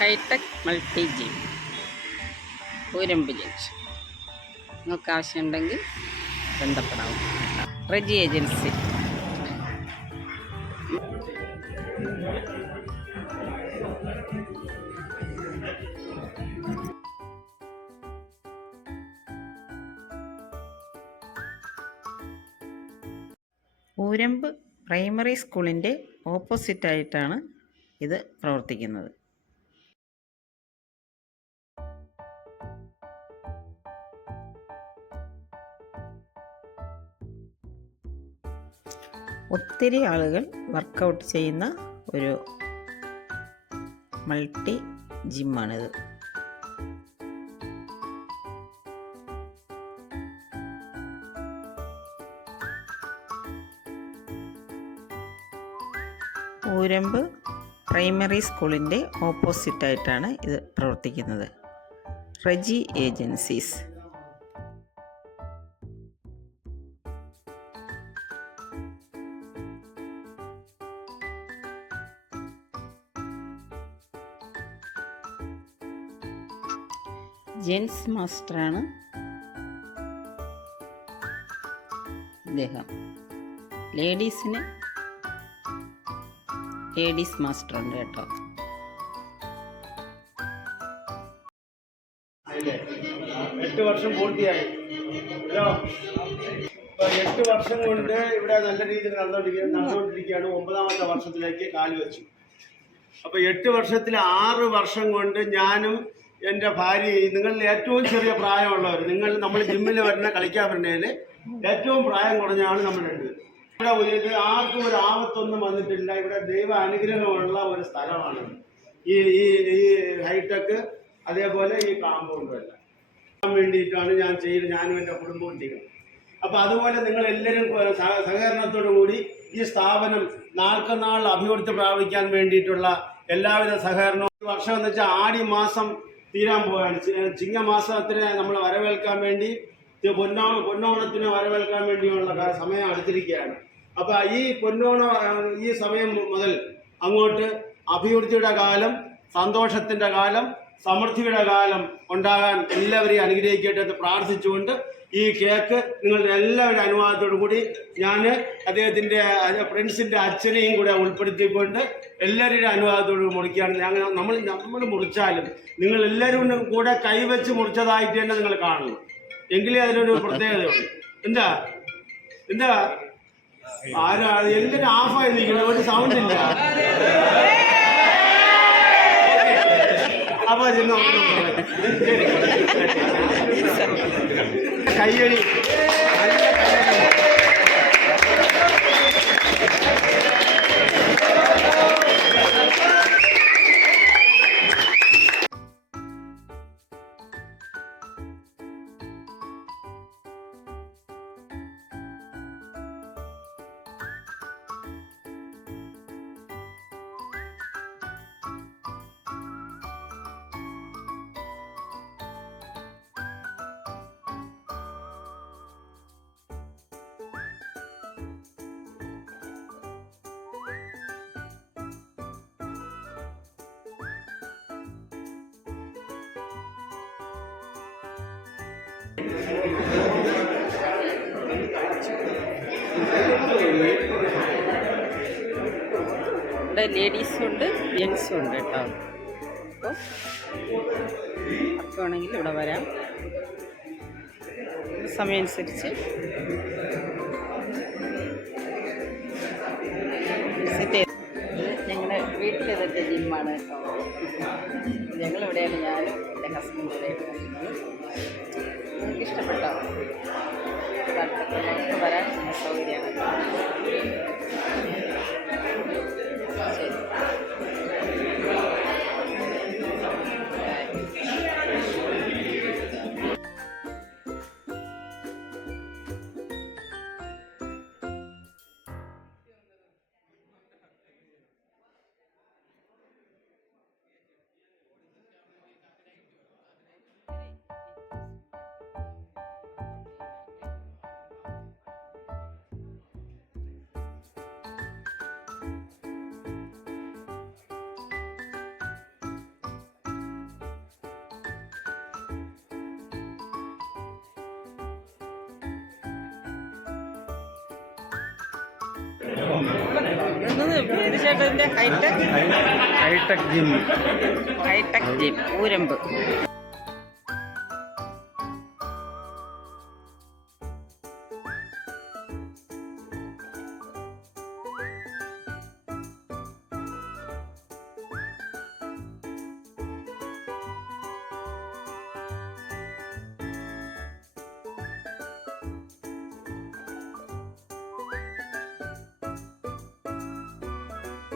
Hi tech multi gym Oorambu junction. നിങ്ങൾക്ക് ആവശ്യമുണ്ടെങ്കിൽ ബന്ധപ്പെടാവും റെജി ഏജൻസി. ഊരമ്പ് പ്രൈമറി സ്കൂളിന്റെ ഓപ്പോസിറ്റായിട്ടാണ് ഇത് പ്രവർത്തിക്കുന്നത്. ഒത്തിരി ആളുകൾ വർക്കൗട്ട് ചെയ്യുന്ന ഒരു മൾട്ടി ജിമ്മാണിത് ഊരമ്പ് പ്രൈമറി സ്കൂളിന്റെ ഓപ്പോസിറ്റായിട്ടാണ് ഇത് പ്രവർത്തിക്കുന്നത്. റെജി ഏജൻസീസ്. ജെൻസ് മാസ്റ്ററാണ് ഇദ്ദേഹം. ലേഡീസിന് ലേഡീസ് മാസ്റ്റർ ഉണ്ട് കേട്ടോ? എട്ട് വർഷം പൂർത്തിയായി. എട്ട് വർഷം കൊണ്ട് ഇവിടെ നല്ല രീതിയിൽ നടന്നുകൊണ്ടിരിക്കുക നടന്നുകൊണ്ടിരിക്കുകയാണ് ഒമ്പതാമത്തെ വർഷത്തിലേക്ക് കാലുവച്ചു അപ്പൊ എട്ട് വർഷത്തിൽ ആറ് വർഷം കൊണ്ട് ഞാനും എന്റെ ഭാര്യ നിങ്ങളിൽ ഏറ്റവും ചെറിയ പ്രായമുള്ളവർ നിങ്ങൾ നമ്മൾ ജിമ്മിൽ വരുന്ന കളിക്കാൻ വരുന്നതിൽ ഏറ്റവും പ്രായം കുറഞ്ഞാണ് നമ്മൾ ഉണ്ട് ഇവിടെ ഇത് ആർക്കും ഒരു ആപത്തൊന്നും വന്നിട്ടില്ല. ഇവിടെ ദൈവ അനുഗ്രഹമുള്ള ഒരു സ്ഥലമാണ്. ഈ ഈ ഈ ഹൈടെക് അതേപോലെ ഈ കാമ്പൗണ്ടും എല്ലാം. വേണ്ടിയിട്ടാണ് ഞാൻ ചെയ്യുന്നത് ഞാനും എന്റെ കുടുംബവും ചെയ്യുന്നത് അപ്പൊ അതുപോലെ നിങ്ങൾ എല്ലാവരും സഹ- സഹകരണത്തോടു കൂടി ഈ സ്ഥാപനം നാൾക്കുനാൾ അഭിവൃദ്ധി പ്രാപിക്കാൻ വേണ്ടിയിട്ടുള്ള എല്ലാവിധ സഹകരണവും. വർഷം എന്ന് വെച്ചാൽ ആടി മാസം തീരാൻ പോവുകയാണ്. ചിങ്ങമാസത്തിനെ നമ്മൾ വരവേൽക്കാൻ വേണ്ടി പൊന്നോണ പൊന്നോണത്തിനെ വരവേൽക്കാൻ വേണ്ടിയുള്ള സമയം അടുത്തിരിക്കുകയാണ്. അപ്പൊ ഈ പൊന്നോണ ഈ സമയം മുതൽ അങ്ങോട്ട് അഭിവൃദ്ധിയുടെ കാലം സന്തോഷത്തിന്റെ കാലം സമൃദ്ധിയുടെ കാലം ഉണ്ടാകാൻ എല്ലാവരെയും അനുഗ്രഹിക്കട്ടെ എന്ന് പ്രാർത്ഥിച്ചുകൊണ്ട് ഈ കേക്ക് നിങ്ങളുടെ എല്ലാവരുടെ അനുവാദത്തോടു കൂടി ഞാൻ അദ്ദേഹത്തിന്റെ ഫ്രണ്ട്സിന്റെ അച്ഛനെയും കൂടെ ഉൾപ്പെടുത്തിക്കൊണ്ട് എല്ലാവരുടെ അനുവാദത്തോട് മുറിക്കുകയാണ്. ഞങ്ങൾ നമ്മൾ നമ്മൾ മുറിച്ചാലും നിങ്ങൾ എല്ലാവരും കൂടെ കൈവച്ച് മുറിച്ചതായിട്ട് തന്നെ നിങ്ങൾ കാണുന്നു. എങ്കിലേ അതിനൊരു പ്രത്യേകതയുള്ളൂ. എന്താ? എന്താ? ആരാ? എന്തിനു ആഫായി നിൽക്കണം ഒരു സൗണ്ട് ഇല്ല. അപ്പൊ கையடி ഇവിടെ ലേഡീസും ഉണ്ട് ജെൻസും ഉണ്ട് കേട്ടോ. അപ്പോൾ ആർക്കുവാണെങ്കിൽ ഇവിടെ വരാം. സമയം അനുസരിച്ച് വിസിറ്റ് ഞങ്ങളുടെ വീട്ടിൽ ജിമ്മാണ് കേട്ടോ. ഞങ്ങളിവിടെയാണ് ഞാനും എന്റെ ഹസ്ബൻഡ് നിങ്ങൾക്ക് ഇഷ്ടപ്പെട്ടോ വരാൻ സൗകര്യമാണ്. Hi tech. Hi tech gym. Hi tech gym Oorambu.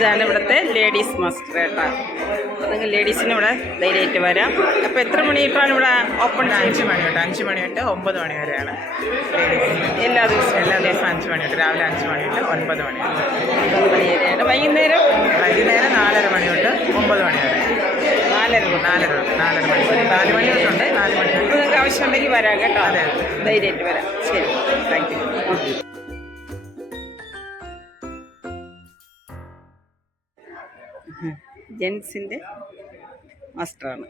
ഇതാണ് ഇവിടുത്തെ ലേഡീസ് മാസ്റ്റർ കേട്ടോ. നിങ്ങൾ ലേഡീസിന് ഇവിടെ ധൈര്യമായിട്ട് വരാം. അപ്പോൾ എത്ര മണി തൊട്ടാണ് ഇവിടെ ഓപ്പൺ അഞ്ച് മണി തൊട്ട് അഞ്ച് മണി തൊട്ട് ഒമ്പത് മണി വരെയാണ്. എല്ലാ ദിവസവും. എല്ലാ ദിവസവും അഞ്ച് മണി തൊട്ട് രാവിലെ അഞ്ച് മണി തൊട്ട് ഒൻപത് മണി മണി വരെയാണ്. വൈകുന്നേരം? വൈകുന്നേരം നാലര മണി തൊട്ട് ഒമ്പത് മണി വരെ. നാലര നാലര നാലര മണി നാല് മണി തൊട്ടുണ്ട് നാല് മണി നിങ്ങൾക്ക് ആവശ്യമുണ്ടെങ്കിൽ വരാം കേട്ടോ. അതെ. ധൈര്യമായിട്ട് വരാം. ശരി. താങ്ക് യു ജെൻസിന്റെ മാസ്റ്ററാണ്.